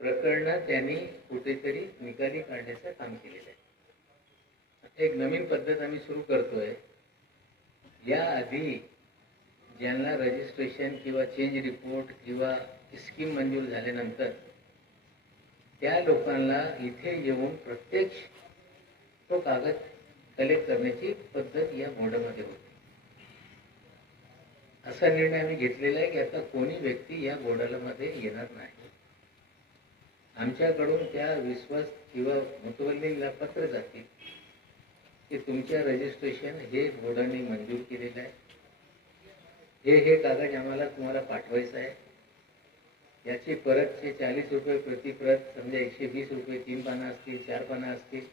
प्रकरण त्यांनी कुठेतरी निकाली काढण्याचं काम केलेलं आहे. एक नवीन पद्धत आम्ही सुरू करतोय. या आधी ज्यांना रजिस्ट्रेशन किंवा चेंज रिपोर्ट किंवा स्कीम मंजूर झाल्यानंतर त्या लोकांना इथे येऊन प्रत्यक्ष तो कागद कलेक्ट करण्याची पद्धत या बोर्डामध्ये होती. असा निर्णय आम्ही घेतलेला आहे की आता कोणी व्यक्ती या बोर्डाला मध्ये येणार नाही. आमच्याकडून त्या विश्वास किंवा मुतवल्लीला पत्र जातील की तुमच्या रजिस्ट्रेशन हे बोर्डाने मंजूर केलेलं आहे. हे कागद आम्हाला तुम्हाला पाठवायचं आहे. याची परतचे 40 रुपये प्रतिप्रत, समजा 120 रुपये 3 पानं असतील, 4 पानं असतील.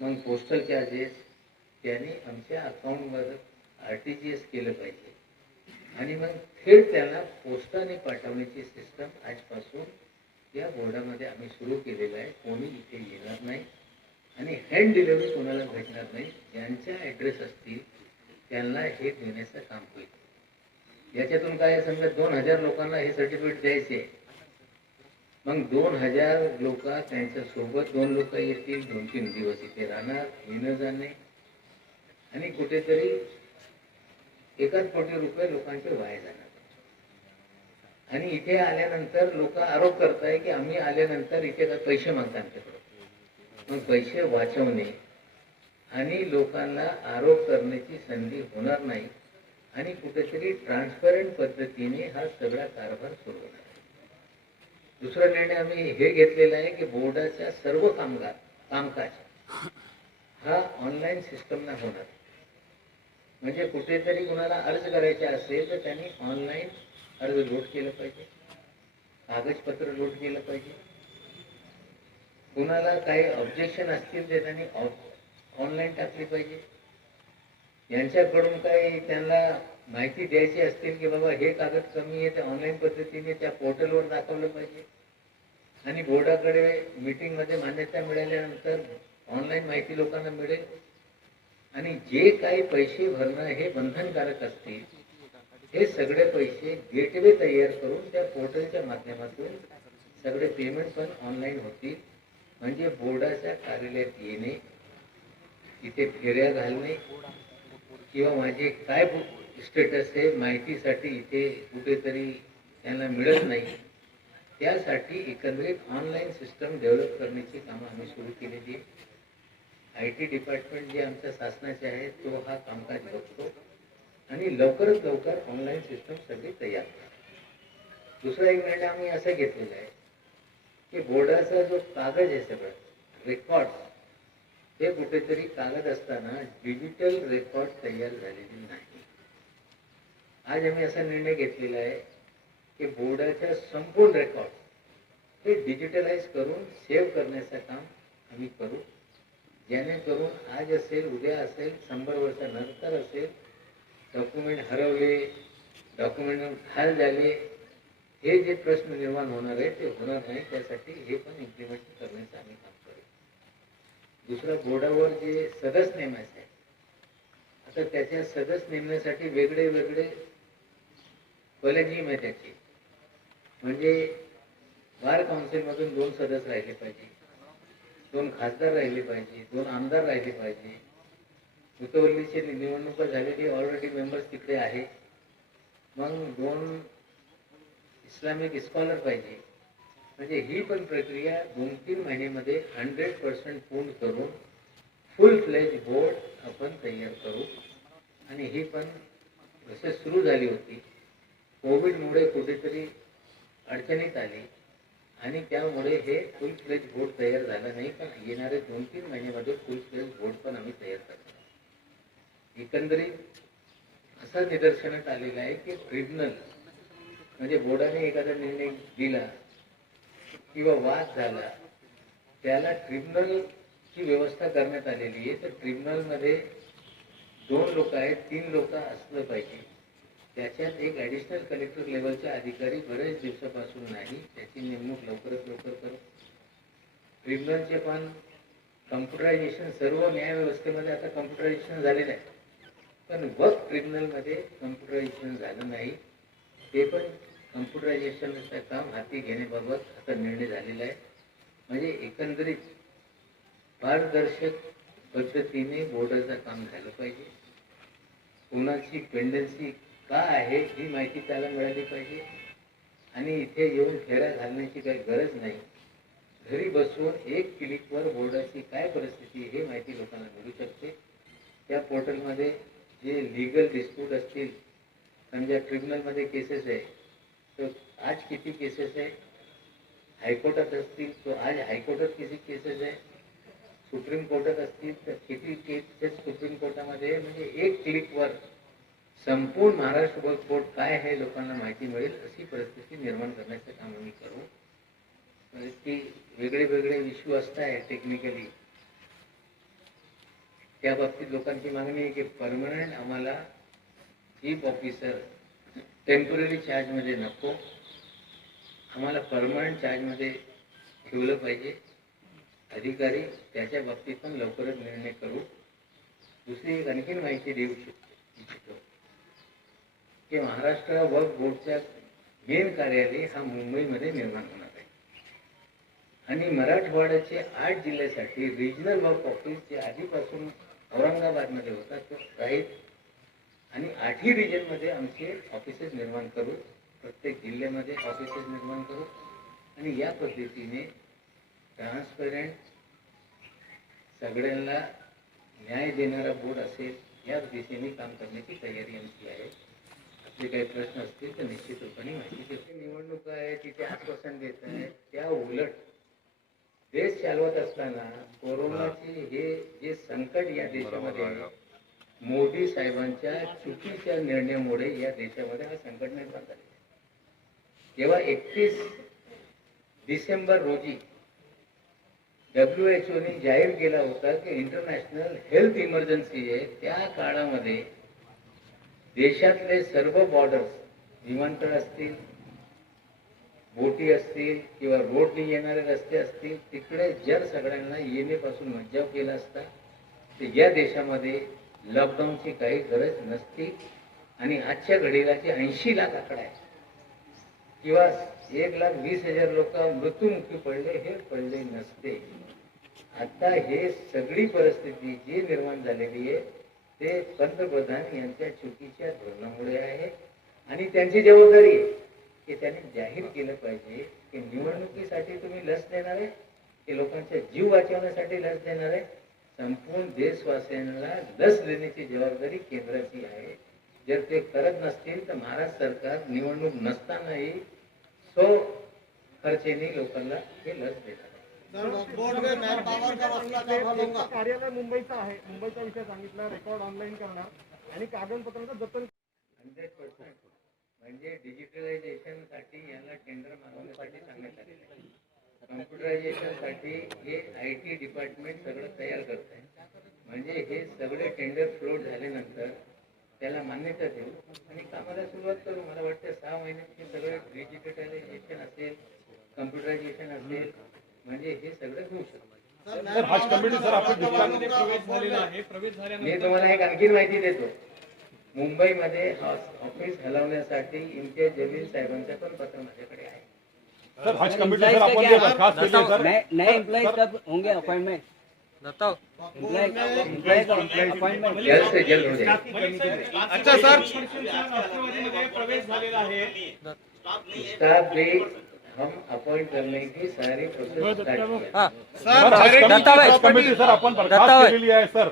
मग पोस्टल चार्जेस त्यांनी आमच्या अकाउंटवर RTGS केलं पाहिजे आणि मग थेट त्यांना पोस्टाने पाठवण्याची सिस्टम आजपासून या बोर्डामध्ये आम्ही सुरू केलेलं आहे. कोणी इथे येणार नाही आणि हँड डिलिव्हरी कोणाला भेटणार नाही. ज्यांच्या ॲड्रेस असतील त्यांना हे देण्याचं काम होईल. याच्यातून काय, समजा 2000 लोकांना हे सर्टिफिकेट द्यायचे. मग 2000 लोक, त्यांच्यासोबत 2 लोक येतील, 2-3 दिवस इथे राहणार, येणं जाणे आणि कुठेतरी 1 कोटी रुपये लोकांचे वाया जाणार. आणि इथे आल्यानंतर लोक आरोप करताय की आम्ही आल्यानंतर इथे काय पैसे मागतात आमच्याकडे. मग पैसे वाचवणे आणि लोकांना आरोप करण्याची संधी होणार नाही आणि कुठेतरी ट्रान्सपरंट पद्धतीने हा सगळा कारभार सुरू होणार. दुसरा निर्णय आम्ही हे घेतलेला आहे की बोर्डाचा सर्व कामकाज हा ऑनलाईन सिस्टमला होणार. म्हणजे कुठेतरी कुणाला अर्ज करायचा असेल तर त्यांनी ऑनलाईन अर्ज लोड केलं पाहिजे, कागदपत्र लोड केलं पाहिजे. कुणाला काही ऑब्जेक्शन असतील ते त्यांनी ऑनलाईन टाकली पाहिजे. यांच्याकडून काही त्यांना माहिती द्यायची असतील की बाबा हे कागद कमी आहे, ते ऑनलाईन पद्धतीने त्या पोर्टलवर दाखवलं पाहिजे आणि बोर्डाकडे मीटिंगमध्ये मान्यता मिळाल्यानंतर ऑनलाईन माहिती लोकांना मिळेल. आणि जे काही पैसे भरणं हे बंधनकारक असतील हे सगळे पैसे गेटवे तयार करून त्या पोर्टलच्या माध्यमातून सगळे पेमेंट पण ऑनलाईन होतील. म्हणजे बोर्डाच्या कार्यालयात येणे, इथे फेऱ्या घालणे किंवा माझे काय स्टेटस आहे माहितीसाठी इथे कुठेतरी त्यांना मिळत नाही, त्यासाठी एकंदरीत ऑनलाईन सिस्टम डेव्हलप करण्याची कामं आम्ही सुरू केलेली आहे. IT डिपार्टमेंट जे आमच्या शासनाचे आहे तो हा कामकाज बघतो आणि लवकरात लवकर ऑनलाईन सिस्टम सगळी तयार करा. दुसरा एक निर्णय आम्ही असा घेतलेला आहे की बोर्डाचा जो कागद आहे सगळं रेकॉर्ड, ते कुठेतरी कागद असताना डिजिटल रेकॉर्ड तयार झालेली नाही. आज आम्ही असा निर्णय घेतलेला आहे की बोर्डाच्या संपूर्ण रेकॉर्ड हे डिजिटलाइज करून सेव्ह करण्याचं काम आम्ही करू. जेणेकरून आज असेल, उद्या असेल, 100 वर्षानंतर असेल, डॉक्युमेंट हरवले, डॉक्युमेंट हाल झाले, हे जे प्रश्न निर्माण होणार आहे ते होणार नाही. त्यासाठी हे पण इम्प्लिमेंट करण्याचं आम्ही काम करू. दुसरं, बोर्डावर जे सदस्य नेमायचे आहे, आता त्याच्या सदस्य नेमण्यासाठी वेगळे वेगळे कॉलेजियम आहे त्याची. म्हणजे बार काउन्सिलमधून 2 सदस्य राहिले पाहिजे, 2 खासदार राहिले पाहिजे, 2 आमदार राहिले पाहिजे. मुतवल्लीची निवडणूक झालेली ऑलरेडी मेंबर्स तिकडे आहे. मग 2 इस्लामिक स्कॉलर पाहिजे. म्हणजे ही पण प्रक्रिया 2-3 महिन्यामध्ये 100% पूर्ण करून फुल फ्लेज बोर्ड आपण तयार करू. आणि ही पण प्रोसेस सुरू झाली होती. कोविडमुळे कुठेतरी अडचणीत आली आणि त्यामुळे हे फुल फ्लेज बोर्ड तयार झालं नाही. पण येणारे 2-3 महिन्यामध्ये फुल फ्लेज बोर्ड पण आम्ही तयार करतो. एकंदरीत असं निदर्शनात आलेलं आहे की ट्रिब्युनल म्हणजे बोर्डाने एखादा निर्णय दिला किंवा वाद झाला, त्याला ट्रिब्युनलची व्यवस्था करण्यात आलेली आहे. तर ट्रिब्युनलमध्ये 2 लोक आहेत, 3 लोक असलं पाहिजे. त्याच्यात एक ॲडिशनल कलेक्टर लेवलचे अधिकारी बरेच दिवसापासून नाही, त्याची नेमणूक लवकरात लवकर करू. ट्रिब्युनलचे पण कम्प्युटरायझेशन, सर्व न्यायव्यवस्थेमध्ये आता कम्प्युटरायझेशन झालेलं आहे, पण वक्फ ट्रिब्युनलमध्ये कम्प्युटरायझेशन झालं नाही. ते पण कम्प्युटरायझेशनचं काम हाती घेण्याबाबत आता निर्णय झालेला आहे. म्हणजे एकंदरीत पारदर्शक पद्धतीने बोर्डाचं काम झालं पाहिजे. कोणाची पेंडन्सी का आहे ही माहिती त्याला मिळाली पाहिजे आणि इथे येऊन फेऱ्या घालण्याची काही गरज नाही. घरी बसून एक क्लिकवर बोर्डाची काय परिस्थिती हे माहिती लोकांना मिळू शकते. त्या पोर्टलमध्ये जे लिगल डिस्प्यूट असतील, समजा ट्रिब्युनलमध्ये केसेस आहे तर आज किती केसेस आहे, हायकोर्टात असतील तो आज हायकोर्टात किती केसेस आहे, सुप्रीम कोर्टात असतील तर किती केसेस सुप्रीम कोर्टामध्ये. म्हणजे एक क्लिकवर संपूर्ण महाराष्ट्र कोर्ट काय आहे लोकांना माहिती मिळेल अशी परिस्थिती निर्माण करण्याचं काम आम्ही करू. की वेगळे वेगळे इश्यू असत आहे टेक्निकली, त्या बाबतीत लोकांची मागणी आहे की परमनंट आम्हाला चीफ ऑफिसर टेम्पररी चार्जमध्ये नको, आम्हाला परमनंट चार्जमध्ये ठेवलं पाहिजे. अधिकारी त्याच्या बाबतीत पण लवकरच निर्णय करू. दुसरी एक आणखीन माहिती देऊ इच्छितो की महाराष्ट्र वक्फ बोर्डच्या मेन कार्यालय हा मुंबईमध्ये निर्माण होणार आहे आणि मराठवाड्याचे 8 जिल्ह्यासाठी रिजनल वक्फ ऑफिस जे आधीपासून औरंगाबादमध्ये होता तो राहील आणि 8ही रिजनमध्ये आमचे ऑफिसेस निर्माण करू, प्रत्येक जिल्ह्यामध्ये ऑफिसेस निर्माण करू आणि या पद्धतीने ट्रान्सपरंट सगळ्यांना न्याय देणारा बोर्ड असेल या दिशेने काम करण्याची तयारी आमची आहे. आपले काही प्रश्न असतील तर निश्चित रूपाने माहिती देतो. निवडणूक आहे तिथे आश्वासन देत आहे, त्या उलट देश चालवत असताना कोरोनाची हे जे संकट या देशामध्ये मोदी साहेबांच्या चुकीच्या निर्णयामुळे या देशामध्ये हा संकट निर्माण झाले. तेव्हा 31 डिसेंबर रोजी WHO जाहीर केला होता की इंटरनॅशनल हेल्थ इमर्जन्सी आहे. त्या काळामध्ये देशातले सर्व बॉर्डर्स, विमानतळ असतील, बोटी असतील किंवा रोडने येणारे रस्ते असतील, तिकडे जर सगळ्यांना येण्यापासून मज्जाव केला असता तर या देशामध्ये लॉकडाऊनची काही गरज नसती आणि आजच्या घडीला जे 80 लाख आकडा आहे किंवा 1,20,000 लोक मृत्युमुखी पडले हे पडले नसते. आता हे सगळी परिस्थिती जी निर्माण झालेली आहे ते पंतप्रधान यांच्या चुकीच्या धोरणामुळे आहे आणि त्यांची जबाबदारी आहे की त्यांनी जाहीर केलं पाहिजे की निवडणुकीसाठी तुम्ही लस देणार आहे की लोकांचा जीव वाचवण्यासाठी लस देणार आहे. संपूर्ण देशवासियांना लस देण्याची जबाबदारी केंद्राची आहे. जर ते करत नसतील तर महाराष्ट्र सरकार निवडणूक नसतानाही खर्चेने लोकांना हे लस देणार आहे. कार्यालय मुंबईचं आहे, मुंबईचा विषय सांगितला, रेकॉर्ड ऑनलाईन करणार आणि कागदपत्रांचं जतन 100% म्हणजे डिजिटलायझेशन साठी याला टेंडर मागवण्यासाठी सांगण्यात आलेलं आहे. कम्प्युटरायझेशन साठी हे IT डिपार्टमेंट सगळं तयार करत आहे. म्हणजे हे सगळे टेंडर फ्लोट झाल्यानंतर त्याला मान्यता देऊ आणि कामाला सुरुवात करू. मला वाटतं 6 महिन्यात हे सगळं डिजिटलायझेशन असेल, कम्प्युटरायझेशन असेल, म्हणजे हे सगळं होऊ शकतं. मी तुम्हाला एक आणखी माहिती देतो. मुंबईमध्ये ऑफिस हलवण्यासाठी इम्तियाज जलील साहेबांचं पण पत्र माझ्याकडे आहे. सर हज कमेटी सर अपन ये बर्खास्त के लिए सर नए एम्प्लॉय कब होंगे अपॉइंटमेंट बताओ. एम्प्लॉय का अपॉइंटमेंट जल्द से जल्द हो जाए. अच्छा सर स्टाफ भी हम अपॉइंट करने की सारी प्रोसेस स्टार्ट की है. सर हज कमेटी सर अपन बर्खास्त केलेली आहे सर.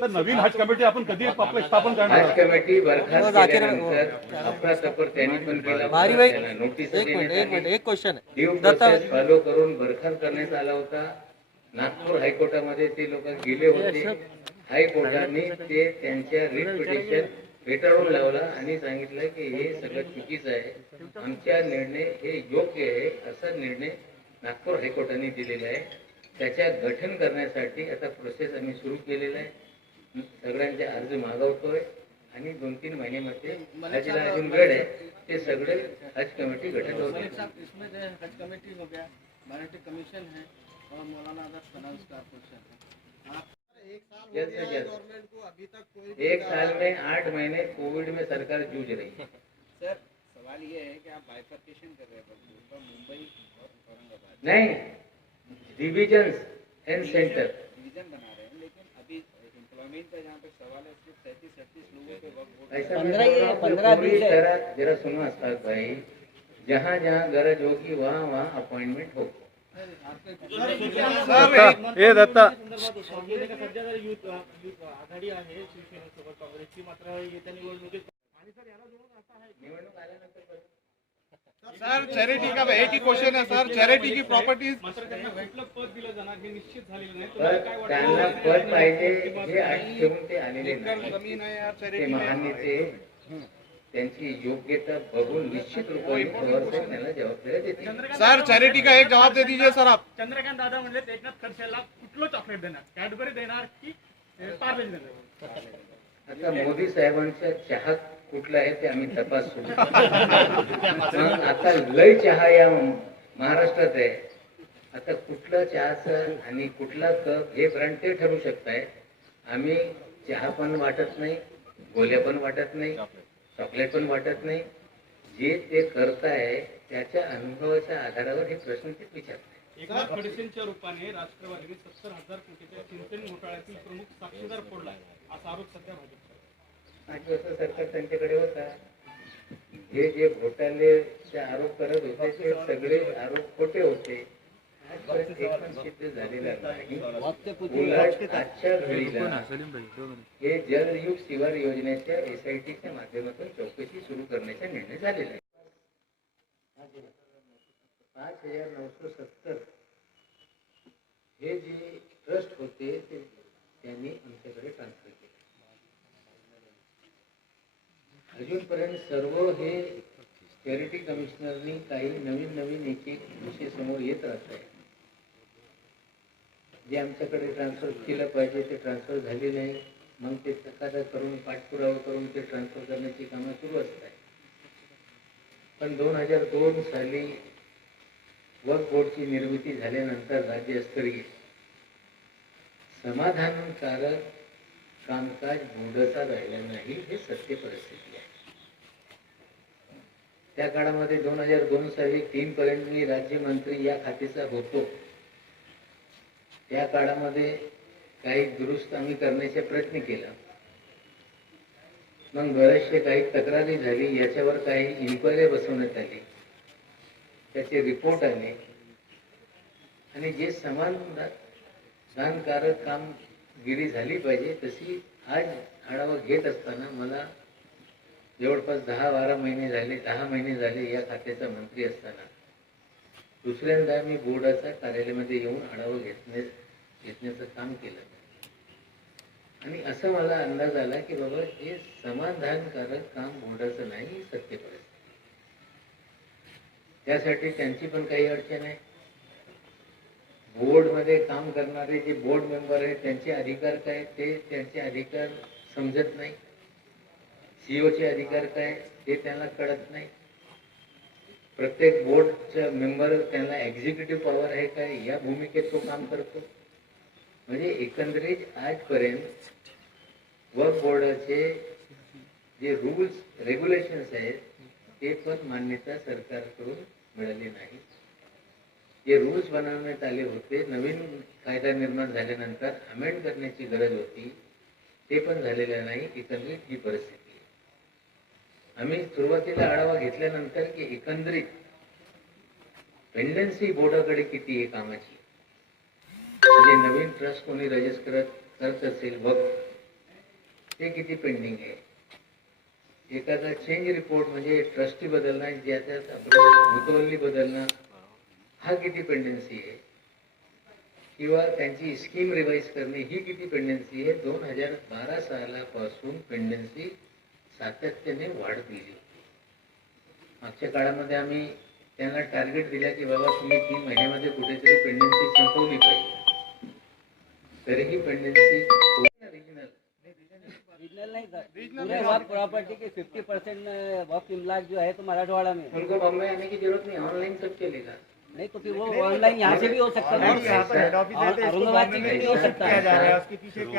तर नवीन हज कमेटी आपण कधी आपलं स्थापन करणार हज कमिटी बरखास्त केल्यानंतर अफरातफर त्यांनी पण केला. त्याला नोटीस एक क्वेश्चन ड्यू प्रोसेस फॉलो करून बरखास्त करण्यात आला होता. नागपूर हायकोर्टामध्ये ते लोक गेले होते. हायकोर्टाने ते त्यांच्या रिट पिटिशन फेटाळून लावला आणि सांगितलं की हे सगळं चुकीचं आहे, आमचा निर्णय हे योग्य आहे असा निर्णय नागपूर हायकोर्टाने दिलेला आहे. त्याच्या गठन करण्यासाठी आता प्रोसेस आम्ही सुरू केलेला आहे. सगळ्यांचे अर्ज मागवतोय आणि 2-3 महिन्यामध्ये हजला अजून वेळ आहे ते सगळे हज कमेटी गठन होते. इसमें हज कमेटी हो गया, मराठी कमीशन है और मौलाना आजाद फनाज कारपोरेशन है. जल्द से जल्द 1 साल में 8 महीने कोविड में सरकार जूझ रही है. सर सवाल ये है कि आप बाइफर्केशन कर रहे हैं मुंबई और औरंगाबाद नहीं, डिविजन एंड सेंटर। डिवीजन बना रहे हैं, लेकिन अभी एम्प्लॉयमेंट का जहाँ पे सवाल है सिर्फ 37-38 लोगों पे वक्त ऐसा मैं बोल रहा हूँ कि पूरी तरह जरा सुनो अस्ताक भाई, जहाँ जहाँ गरज होगी वहाँ वहाँ अपॉइंटमेंट हो। हे दत्ता सध्या जर युथ आघाडी आहे शिवसेनेसोबत काँग्रेसची, मात्र येत्या निवडणुकीत आणि सर याला जोडून असं आहे की निवडणूक आल्यानंतर बघू. सर चॅरिटी का एक ही क्वेश्चन है सर, चॅरिटी की प्रॉपर्टीज मात्र त्यांना कुठलं पद दिलं जाणार हे निश्चित झालेलं नाही. पण तुम्हाला काय वाटतं? त्यांना पद पाहिजे हे आज ठेवून ते आलेले नाही. जमीन है यार, ते चॅरिटी महानेते त्यांची योग्यता बघून निश्चित रूपाने पवारसाहेब त्यांना जबाबदारी देतील. सर चॅरिटी का एक जवाब दे दीजिए सर आप. चंद्रकांत दादा म्हणले एकनाथ खडसेला कुठलं चॉकलेट देणार, कॅडबरी देणार की पार्ले देणार? आता मोदी साहेबांचा चहा कुठला आहे ते आम्ही तपासू. मग आता लय चहा या महाराष्ट्रात आहे. आता कुठला चहाचं आणि कुठला कप हे ब्रँड ते ठरू शकताय. आम्ही चहा पण वाटत नाही, गोल्या पण वाटत नाही, चॉकलेट पण वाटत नाही. जे ते करताय त्याच्या अनुभवाच्या आधारावर हे प्रश्न ते विचारताय. एकनाथ खडसेंच्या रूपाने राष्ट्रवादीने 70,000 कोटीच्या चिंतन घोटाळ्यातील प्रमुख साक्षीदार फोडला असा आरोप सध्या भाजपचा. 5 वर्ष सरकार त्यांच्याकडे होता. हे जे घोटाळेचे आरोप करत होते ते सगळे आरोप खोटे होते. आजपर्यंत एक पण सिद्ध झालेला नाही. उलट आजच्या घडीला हे जलयुग शिवार योजनेच्या SITच्या माध्यमातून चौकशी सुरू करण्याचा निर्णय झालेला आहे. 5,970 हे जे ट्रस्ट होते ते त्यांनी आमच्याकडे ट्रान्सफर केले. अजूनपर्यंत सर्व हे चॅरिटी कमिशनरनी काही नवीन एक विषय समोर येत राहत आहे. जे आमच्याकडे ट्रान्सफर केलं पाहिजे ते ट्रान्सफर झाले नाही. मग ते तक्रार करून पाठपुरावा करून ते ट्रान्सफर करण्याची कामं सुरू असतात. पण 2002 साली वक्फ बोर्डची निर्मिती झाल्यानंतर राज्यस्तरीय समाधानकारक कामकाज बोर्डाचा राहिला नाही, हे सत्य परिस्थिती आहे. त्या काळामध्ये 2002 साली 3 पर्यंत मी राज्यमंत्री या खात्याचा होतो. त्या काळामध्ये काही दुरुस्त आम्ही करण्याचा प्रयत्न केला. मग बरेचसे काही तक्रारी झाली, याच्यावर काही इन्क्वायरी बसवण्यात आली, त्याचे रिपोर्ट आले आणि जे समाधानकारक कामगिरी झाली पाहिजे तशी आज आढावा घेत असताना मला जवळपास 10-12 महिने झाले, 10 महिने झाले या खात्याचा मंत्री असताना दुसऱ्यांदा मी बोर्डाच्या कार्यालयामध्ये येऊन आढावा घेण्याचं काम केलं. आणि असं मला अंदाज आला की बाबा हे समाधानकारक काम बोर्डाचं नाही, ही सत्य परिस्थिती. त्यासाठी त्यांची पण काही अडचण आहे. बोर्डमध्ये काम करणारे जे बोर्ड मेंबर आहेत त्यांचे अधिकार काय ते त्यांचे अधिकार समजत नाही. CEOचे अधिकार काय ते त्यांना कळत नाही. प्रत्येक बोर्डचा मेंबर त्यांना एक्झिक्युटिव्ह पॉवर आहे काय या भूमिकेत तो काम करतो. म्हणजे एकंदरीत आजपर्यंत वक्फ बोर्डाचे जे रूल्स रेग्युलेशन्स आहेत ते पण मान्यता सरकारकडून मिळाली नाही. जे रूल्स बनवण्यात आले होते, नवीन कायदा निर्माण झाल्यानंतर अमेंड करण्याची गरज होती, ते पण झालेलं नाही. एकंदरीत ही परिस्थिती आहे. आम्ही सुरुवातीला आढावा घेतल्यानंतर की एकंदरीत पेंडन्सी बोर्डाकडे किती आहे कामाची, म्हणजे नवीन ट्रस्ट कोणी रजिस्टर करत असेल वक्फ ते किती पेंडिंग आहे. एखादा चेंज रिपोर्ट म्हणजे ट्रस्टी बदलणं, ज्याच्यात मुतवल्ली बदलणं, हा किती पेंडन्सी आहे. किंवा त्यांची स्कीम रिवाइज करणे ही किती पेंडन्सी आहे. 2012 सालापासून पेंडन्सी सातत्याने वाढत गेली. मागच्या काळामध्ये आम्ही त्यांना टार्गेट दिला की बाबा तुम्ही 3 महिन्यामध्ये कुठेतरी पेंडन्सी संपवली पाहिजे. तरीही पेंडन्सी रीजनल नहीं सर, पूरे वक्फ प्रॉपर्टी के 50% वक्फ इमलाक जो है तो मराठवाड़ा में है। उनको बम्बई आने की जरूरत नहीं, ऑनलाइन सब चलेगा. नहीं तो फिर वो ऑनलाइन यहाँ से भी हो सकता है, औरंगाबाद से क्यों नहीं हो सकता है,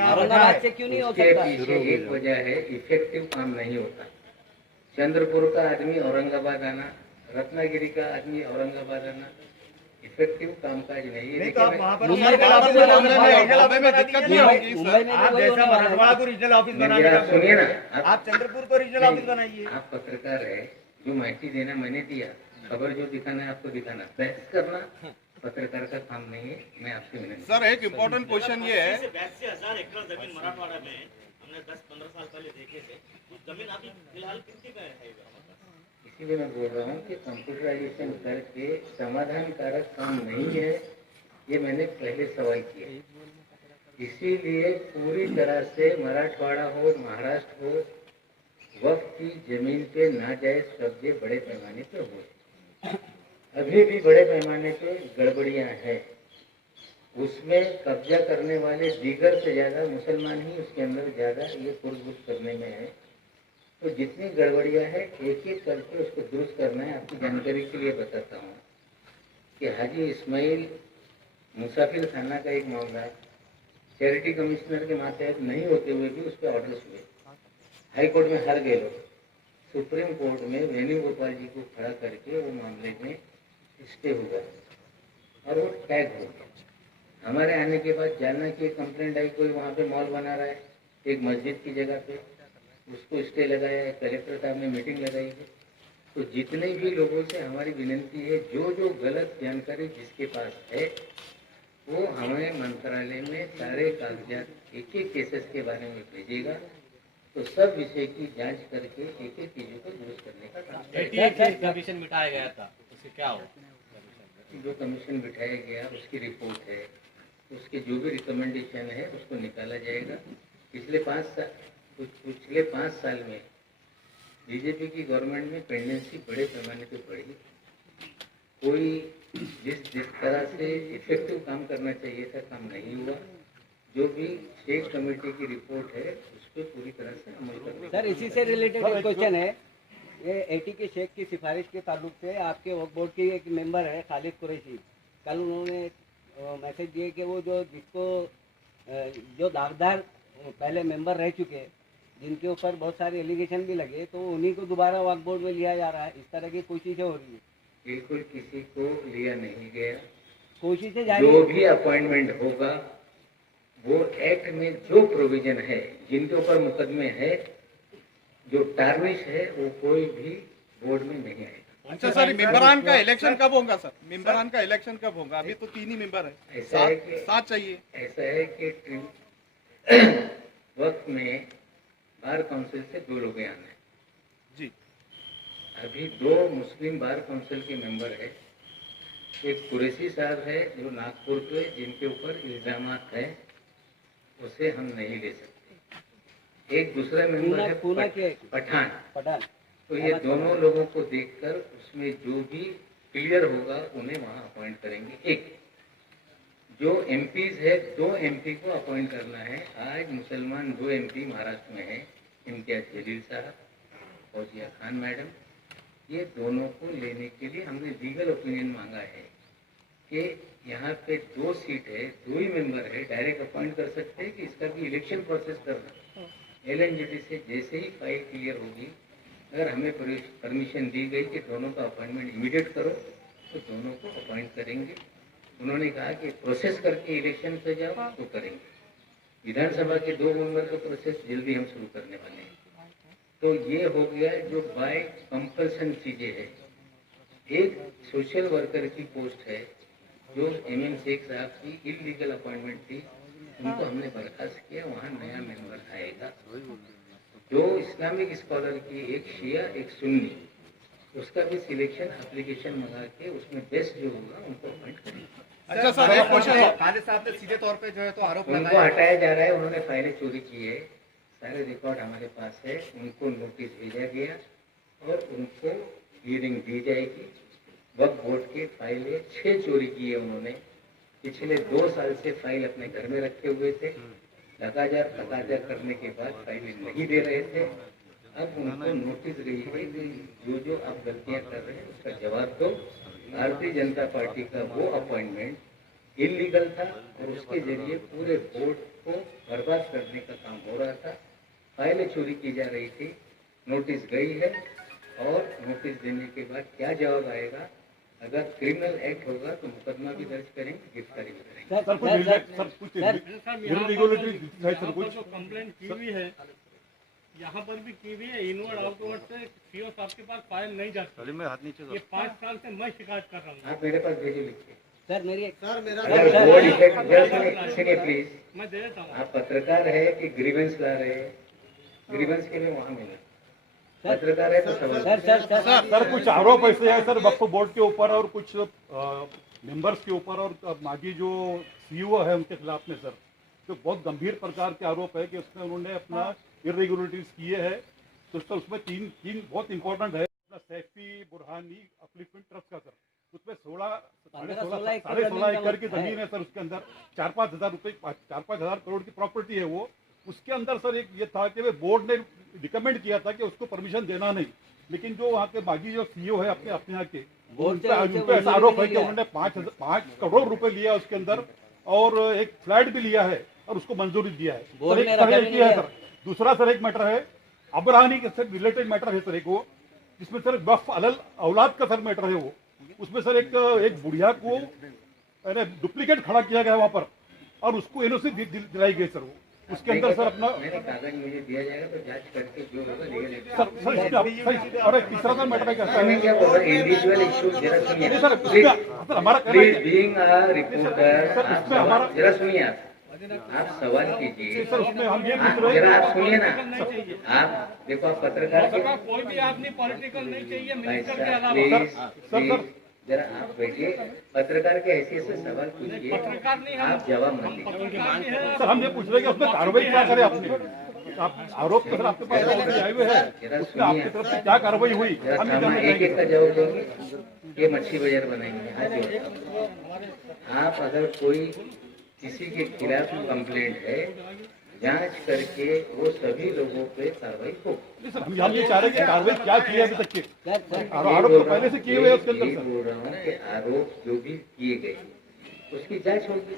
औरंगाबाद से क्यों नहीं हो उसके सकता? पीछे एक वजह है, इफेक्टिव काम नहीं होता. चंद्रपुर का आदमी औरंगाबाद आना, रत्नागिरी का आदमी औरंगाबाद आना, इफेक्टिव कामकाज नहीं है। नहीं तो आप देखिए, वहाँ पर मुंबई रीजनल में ऑफिस आप बनाओगे, रीजनल बॉम्बे में दिक्कत नहीं होगी मुंबई सर। में आप वही जैसा होने वाला है। मराठवाड़ा को रीजनल ऑफिस मेरी बनाने बात सुनिए का, ना, आप चंद्रपुर को रीजनल ऑफिस बनाइए। आप पत्रकार है, जो माहिती देना मैंने दिया, खबर जो दिखाना है आपको दिखाना, बहस करना पत्रकार का काम नहीं है। मैं आपसे विनती, सर एक इम्पोर्टेंट क्वेश्चन ये है, 82,000 एकड़ जमीन मराठवाड़ा में हमने 10-15 साल पहले देखे थे। कुछ जमीन अभी फिलहाल कितनी पे है? इसीलिए मैं बोल रहा हूँ कि कंप्यूटराइजेशन करके समाधान कारक काम नहीं है, ये मैंने पहले सवाल किया। इसीलिए पूरी तरह से मराठवाड़ा हो, महाराष्ट्र हो, वक्त की जमीन पे नाजायज कब्जे बड़े पैमाने पे हुए। अभी भी बड़े पैमाने पे गड़बड़ियां हैं। उसमें कब्जा करने वाले दीगर से ज्यादा मुसलमान ही उसके अंदर ज्यादा ये पुरगुस करने में है। तो जितनी गड़बड़ियां है एक एक करके उसको दुरुस्त करना है। आपकी जानकारी के लिए बताता हूँ कि हाजी इस्माइल मुसाफिर खाना का एक मामला चैरिटी कमिश्नर के मातहत नहीं होते हुए भी उस पर ऑर्डर्स हुए, हाई कोर्ट में हार गए लोग। सुप्रीम कोर्ट में वेणुगोपाल जी को खड़ा करके वो मामले में स्टे हुआ और वो टैग हो गया। हमारे आने के बाद जानना की कंप्लेंट आई, कोई वहाँ पे मॉल बना रहा है एक मस्जिद की जगह पे, उसको स्टे लगाया है। कलेक्टर साहब ने मीटिंग लगाई है। तो जितने भी लोगों से हमारी विनती है, जो जो गलत जानकारी जिसके पास है वो हमें मंत्रालय में सारे कागजात एक एक केसेस के बारे में भेजेगा, तो सब विषय की जांच करके एक एक चीजों को दुरुस्त करने का काम करेगा। कमीशन मिटाया गया था, उससे क्या हो? जो कमीशन बिठाया गया उसकी रिपोर्ट है, उसके जो भी रिकमेंडेशन है उसको निकाला जाएगा। पिछले 5 साल में बीजेपी की गवर्नमेंट में पेंडेंसी बड़े पैमाने पे बढ़ी। कोई जिस तरह से इफेक्टिव काम करना चाहिए था काम नहीं हुआ। जो भी स्टेट कमेटी की रिपोर्ट है उस पर पूरी तरह से अमल करना। सर इसी से रिलेटेड एक क्वेश्चन है, ये एटी के शेख की सिफारिश के ताल्लुक से आपके वक्फ बोर्ड की एक मेंबर है खालिद कुरैशी, कल उन्होंने मैसेज दिए कि वो जो दागदार पहले मेंबर रह चुके, जिनके ऊपर बहुत सारे एलिगेशन भी लगे, तो उन्हीं को दोबारा वक्फ बोर्ड में लिया जा रहा है। इस तरह की कोशिशें हो रही है। बिल्कुल किसी को लिया नहीं गया। कोशिशें जारी जो भी अपॉइंटमेंट होगा वो एक्ट में जो प्रोविजन है, जिनके ऊपर मुकदमे है, जो टार्निश है, वो कोई भी बोर्ड में नहीं आएगा। अच्छा सर, मेंबरान का इलेक्शन कब होगा सर? मेंबरान का इलेक्शन कब होगा? अभी तो 3 ही मेंबर है, ऐसा है कि 7 चाहिए। ऐसा है कि वक्त में बार काउंसिल से 2 लोग आना है जी। अभी 2 मुस्लिम बार काउंसिल के मेंबर है। एक कुरैशी साहब है जो नागपुर के, जिनके ऊपर इल्जामात है, उसे हम नहीं ले सकते। एक दूसरा मेंबर है पठान। तो ये दोनों लोगों को देखकर उसमें जो भी क्लियर होगा उन्हें वहां अपॉइंट करेंगे। एक जो एमपीज है, 2 एमपी को अपॉइंट करना है। आज मुसलमान 2 एमपी महाराष्ट्र में है, इम्तियाज जलील साहब, फौजिया खान मैडम। ये दोनों को लेने के लिए हमने लीगल ओपिनियन मांगा है कि यहाँ पे 2 सीट है, 2 ही मेंबर है, डायरेक्ट अपॉइंट कर सकते हैं कि इसका भी इलेक्शन प्रोसेस करना। LNJT से जैसे ही फाइल क्लियर होगी, अगर हमें परमिशन दी गई कि दोनों का अपॉइंटमेंट इमीडिएट करो, तो दोनों को अपॉइंट करेंगे। उन्होंने कहा कि प्रोसेस करके इलेक्शन पे जाओ तो करेंगे। विधानसभा के 2 मेंबर का प्रोसेस जल्दी हम शुरू करने वाले हैं। तो ये हो गया जो बाय कंपल्सन चीजें है। एक सोशल वर्कर की पोस्ट है जो MM शेख साहब की इलीगल अपॉइंटमेंट थी, उनको हमने बर्खास्त किया, वहाँ नया मेंबर आएगा। जो इस्लामिक स्कॉलर की, एक शिया एक सुन्नी, उसका भी सिलेक्शन एप्लीकेशन मंगा के उसमें बेस्ट जो होगा उनको अपॉइंट करेंगे। अच्छा सर, एक क्वेश्चन। खालिद साहब ने सीधे तौर पे जो है तो आरोप उनको लगाया। हटाया जा रहा है, उन्होंने फाइलें चोरी की है, सारे रिकॉर्ड हमारे पास है। उनको नोटिस भेजा गया और उनको हियरिंग दी जाएगी। वक्फ बोर्ड की फाइलें 6 चोरी की है उन्होंने। पिछले 2 साल से फाइल अपने घर में रखे हुए थे। लगातार करने के बाद फाइलें नहीं दे रहे थे। अब उनको नोटिस गई है कि जो आप गलतियां कर रहे हैं उसका जवाब दो। भारतीय जनता पार्टी का वो अपॉइंटमेंट इलीगल था और उसके जरिए पूरे बोर्ड को बर्बाद करने का काम हो रहा था। फाइलें चोरी की जा रही थी, नोटिस गई है, और नोटिस देने के बाद क्या जवाब आएगा, अगर क्रिमिनल एक्ट होगा तो मुकदमा भी दर्ज करेंगे, गिरफ्तारी भी करेंगे। सर कुछ इरेगुलरिटीज है सर कुछ। जो कंप्लेंट की हुई है यहाँ पर भी की हुई है, इनवर्ड आउटवर्ड से सीओ साहब के पास फाइल नहीं जाती। ये 5 साल से मैं शिकायत कर रहा हूँ। आप मेरे पास भेजो लिख के। सर मेरी सर मेरा अगर बोर्ड इफेक्ट सुनिए प्लीज, मैं दे देता हूँ। आप पत्रकार है कि ग्रीवेंस ला रहे हैं? ग्रीवेंस के लिए वहाँ मिला, पत्रकार है तो सवाल। सर कुछ आरोप ऐसे है सर वक्फ बोर्ड के ऊपर और कुछ मेंबर्स के ऊपर और मागी जो सीईओ है उनके खिलाफ में सर, तो बहुत गंभीर प्रकार के आरोप है कि उसमें उन्होंने अपना इरेगुलरिटीज किए हैं। तो सर उसमें तीन बहुत इंपॉर्टेंट है, अपना सैफी बुरहानी अपलिफ्टमेंट ट्रस्ट का सर, उसमें 16 एकड़ की जमीन है सर, उसके अंदर 4-5 हजार करोड़ की प्रॉपर्टी है वो। उसके अंदर सर एक ये था कि बोर्ड ने रिकमेंड किया था कि उसको परमिशन देना नहीं, लेकिन जो वहाँ के बागी जो सीईओ है अपने यहाँ के, उन पे ऐसा आरोप है कि उन्होंने 5 करोड़ रुपए लिया उसके अंदर और एक फ्लैट भी लिया है और उसको मंजूरी दिया है सर। एक सर दूसरा सर एक मैटर है अबरानी के सर रिलेटेड मैटर है सर, एक वो जिसमें सर वक्फ अलल औलाद का सर मैटर है वो, उसमें सर एक बुढ़िया को डुप्लीकेट खड़ा किया गया वहाँ पर और उसको एनओसी दिलाई गई सर। वो उसके अंदर सर अपना मेरे कागज मुझे दिया जाएगा तो जांच करके जो होगा लीगल सर और एक तीसरा सर मैटर कैसा है क्या होगा, इंडिविजुअल इशू जरा सुनिए नहीं सर हमारा कहना प्लीज, है बीइंग अ रिपोर्टर, इसमें हमारा जरा सुनिए, आप सवाल कीजिए, सर उसमें हम ये पूछ रहे जरा हैं आप सुनिए ना। आप देखो, आप पत्रकार के कोई भी आदमी पॉलिटिकल नहीं चाहिए भाई मिनिस्टर के साहब, अलावा। प्लीज जरा आप बैठिए, पत्रकार के हैसियत से सवाल पूछिए, पत्रकार नहीं हम आप जवाब मत दीजिए। सर हम ये पूछ रहे हैं कि उसमें कार्रवाई क्या करे आपने, आप आरोप तो सर आपके पास आए हुए हैं, उसमें आपकी तरफ से क्या कार्रवाई हुई जरा हम ये जानना एक एक चाहेंगे। का जवाब दोगे, ये मच्छी बाजार बनाएंगे। आज ये बताओ, आप अगर कोई किसी के खिलाफ कंप्लेंट है, जांच करके वो सभी लोगों पे कार्रवाई हो। नहीं सर हम ये चाह रहे हैं कि कार्रवाई क्या की है अभी तक के सर आरोप तो पहले से किए हुए हैं उसके अंदर ये सर। बोल रहा हूँ कि आरोप जो भी किए गए उसकी जांच होगी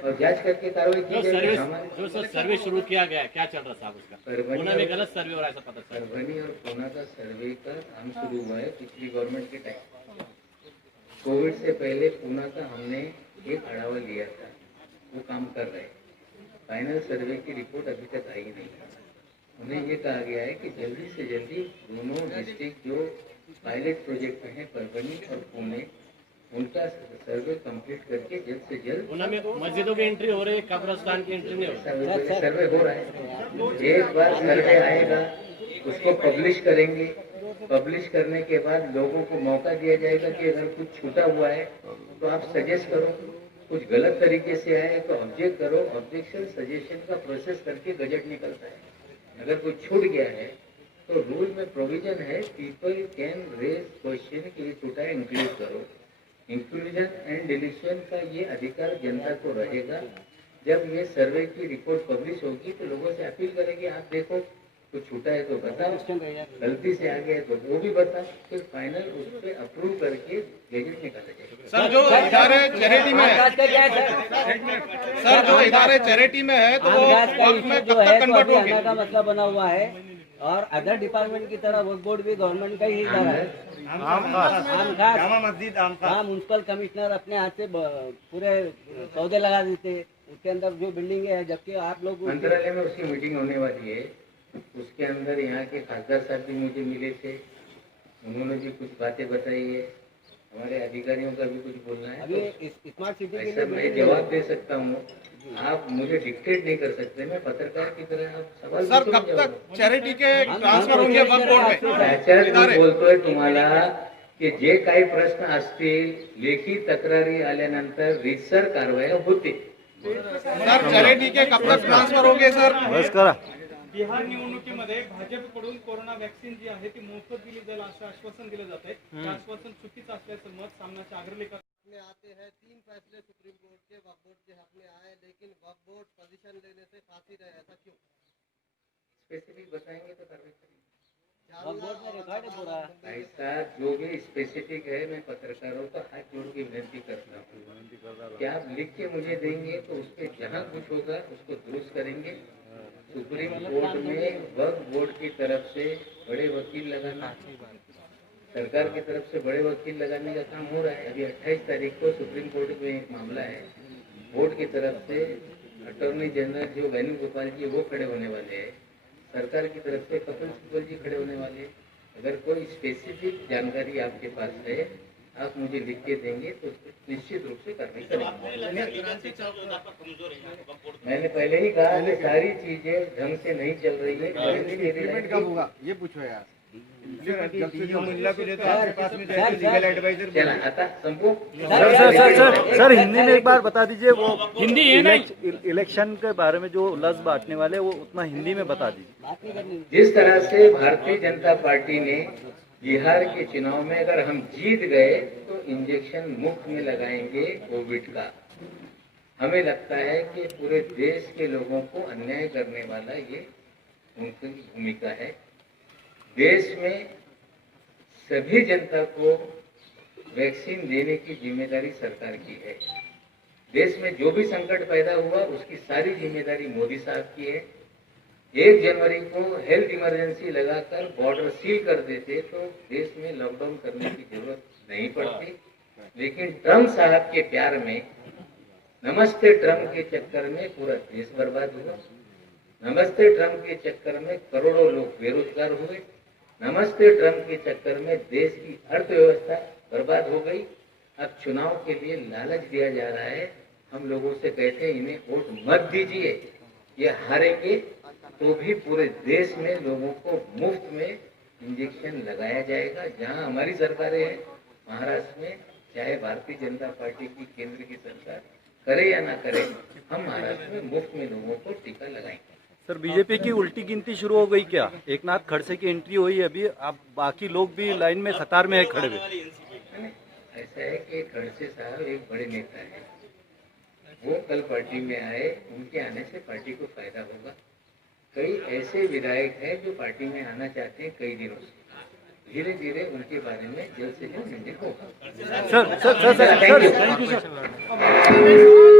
और जांच करके कार्रवाई की जाएगी। हमारे जो सर सर्वे शुरू किया गया है, क्या चल रहा साहब उसका? परभणी पुणे में गलत सर्वे हो रहा है ऐसा पता चला। परभणी और पूना का सर्वे का काम शुरू हुआ है पिछली गवर्नमेंट के टाइम। कोविड से पहले पूना का हमने एक अड़ावा लिया था, वो काम कर रहे हैं। फाइनल सर्वे की रिपोर्ट अभी तक आई नहीं है। उन्हें ये कहा गया है कि जल्दी से जल्दी दोनों डिस्ट्रिक्ट जो पायलट प्रोजेक्ट में है, परभणी और पुणे, उनका सर्वे कंप्लीट करके जल्द से जल्द पुणे में मस्जिदों की एंट्री हो रही है, कब्रस्तान की एंट्री नहीं हो रही। सर्वे हो रहा है। एक बार सर्वे आएगा, उसको पब्लिश करेंगे। पब्लिश करने के बाद लोगों को मौका दिया जाएगा कि अगर कुछ छूटा हुआ है तो आप सजेस्ट करो, कुछ गलत तरीके से आए तो ऑब्जेक्ट करो। ऑब्जेक्शन सजेशन का प्रोसेस करके गजट निकलता है। अगर कोई छूट गया है तो रूल में प्रोविजन है, पीपल कैन रेज क्वेश्चन कि ये छूटा है, इंक्लूड करो। इंक्लूजन एंड डिलीशन का ये अधिकार जनता को रहेगा। जब ये सर्वे की रिपोर्ट पब्लिश होगी तो लोगों से अपील करेंगे, आप देखो कुछ छूटा है तो बताओ, गलती से आ गया तो वो भी बताओ, फिर फाइनल उस पर अप्रूव करके गजट निकाला जाएगा। सर जो इदारे चैरिटी में है, सर जो इदारे चैरिटी में है तो वो वक्त में कब तक कन्वर्ट होंगे? का मतलब बना हुआ है और अदर डिपार्टमेंट की तरह वक्फ बोर्ड भी गवर्नमेंट का ही इदारा है। हाँ, म्यूनसिपल कमिश्नर अपने हाथ से पूरे सौदे लगा देते, उसके अंदर जो बिल्डिंग है, जबकि आप लोग मंत्रालय में उसकी मीटिंग होने वाली है। उसके अंदर यहाँ के खासदार साहब भी मुझे मिले थे, उन्होंने भी कुछ बातें बताई है। हमारे अधिकारियों का भी कुछ बोलना है अभी स्मार्ट सिटी के ऐसा मैं जवाब दे सकता हूँ। आप मुझे डिक्टेट नहीं कर सकते, मैं पत्रकार की तरह आप सवाल सर पूछो, कब मैं जवाब तक चैरिटी के ट्रान्सफर होंगे वक्फ बोर्ड में? दूंगा। मी बोलतोय तुम्हाला की जे काही प्रश्न असतील लेखी तक्रारी आल्यानंतर रीतसर कारवाया होते। सर चैरिटी के कब तक ट्रान्सफर होंगे सर? बिहार निवडणुकीमध्ये भाजपकडून कोरोना वॅक्सिन जी आहे ती मोफत दिली जाईल असं आश्वासन दिलं जात आहे। ते आश्वासन चुकीचं असल्याचं मत सामनाचे अग्रलेखक आते हैं 3 फैसले सुप्रीम कोर्ट के, वक्फ बोर्ड के हक में आए, लेकिन वक्फ बोर्ड पोजीशन लेने से फांसी रहे, ऐसा क्यों? स्पेसिफिक बताएंगे तो कार्रवाई करेंगे। वक्फ बोर्ड में रिकॉर्ड है पूरा। ऐसा जो भी स्पेसिफिक है, मैं पत्रकारों का हाथ जोड़ के विनती करता हूँ कि आप लिख के मुझे देंगे तो उस पर जहाँ कुछ होगा उसको दुरुस्त करेंगे। सुप्रीम कोर्ट में वक्फ बोर्ड की तरफ से बड़े वकील लगाना, सरकार की तरफ से बड़े वकील लगाने का काम हो रहा है। अभी 28 तारीख को सुप्रीम कोर्ट में एक मामला है, बोर्ड की तरफ से अटॉर्नी जनरल जो वेणुगोपाल जी वो खड़े होने वाले हैं, सरकार की तरफ से कपिल सिब्बल जी खड़े होने वाले हैं। अगर कोई स्पेसिफिक जानकारी आपके पास है, आप मुझे लिख के देंगे तो निश्चित रूप से कार्रवाई करेंगे। मैंने पहले ही कहा कि सारी चीजें ढंग से नहीं चल रही है। कब होगा ये पूछो यार। चला आता संपू। सर हिंदी में एक बार बता दीजिए, वो हिंदी इलेक्शन के बारे में जो लफ्ज बांटने वाले वो उतना हिंदी में बता दीजिए। जिस तरह से भारतीय जनता पार्टी ने बिहार के चुनाव में अगर हम जीत गए तो इंजेक्शन मुफ्त में लगाएंगे कोविड का, हमें लगता है कि पूरे देश के लोगों को अन्याय करने वाला ये उनकी भूमिका है। देश में सभी जनता को वैक्सीन देने की जिम्मेदारी सरकार की है। देश में जो भी संकट पैदा हुआ उसकी सारी जिम्मेदारी मोदी साहब की है। 1 जनवरी को हेल्थ इमरजेंसी लगाकर बॉर्डर सील कर देते तो देश में लॉकडाउन करने की जरूरत नहीं पड़ती, लेकिन ट्रम्प साहब के प्यार में, नमस्ते ट्रम्प के चक्कर में पूरा देश बर्बाद हुआ। नमस्ते ट्रम्प के चक्कर में करोड़ों लोग बेरोजगार हुए। नमस्ते ट्रम्प के चक्कर में देश की अर्थव्यवस्था बर्बाद हो गई। अब चुनाव के लिए लालच दिया जा रहा है। हम लोगों से कहते हैं इन्हें वोट मत दीजिए, ये हारेंगे तो भी पूरे देश में लोगों को मुफ्त में इंजेक्शन लगाया जाएगा। जहां हमारी सरकारें हैं महाराष्ट्र में, चाहे भारतीय जनता पार्टी की केंद्र की सरकार करे या ना करे, हम महाराष्ट्र में मुफ्त में लोगों को टीका लगाएंगे। सर बीजेपी की उल्टी गिनती शुरू हो गई क्या? एकनाथ खड़से की एंट्री हुई अभी, आप बाकी लोग भी लाइन में कतार में है खड़े हुए। ऐसा है कि खड़से साहब एक बड़े नेता हैं, वो कल पार्टी में आए, उनके आने से पार्टी को फायदा होगा। कई ऐसे विधायक हैं जो पार्टी में आना चाहते हैं कई दिनों से, धीरे धीरे उनके बारे में जल्द से जल्द होगा। Sir thank you sir.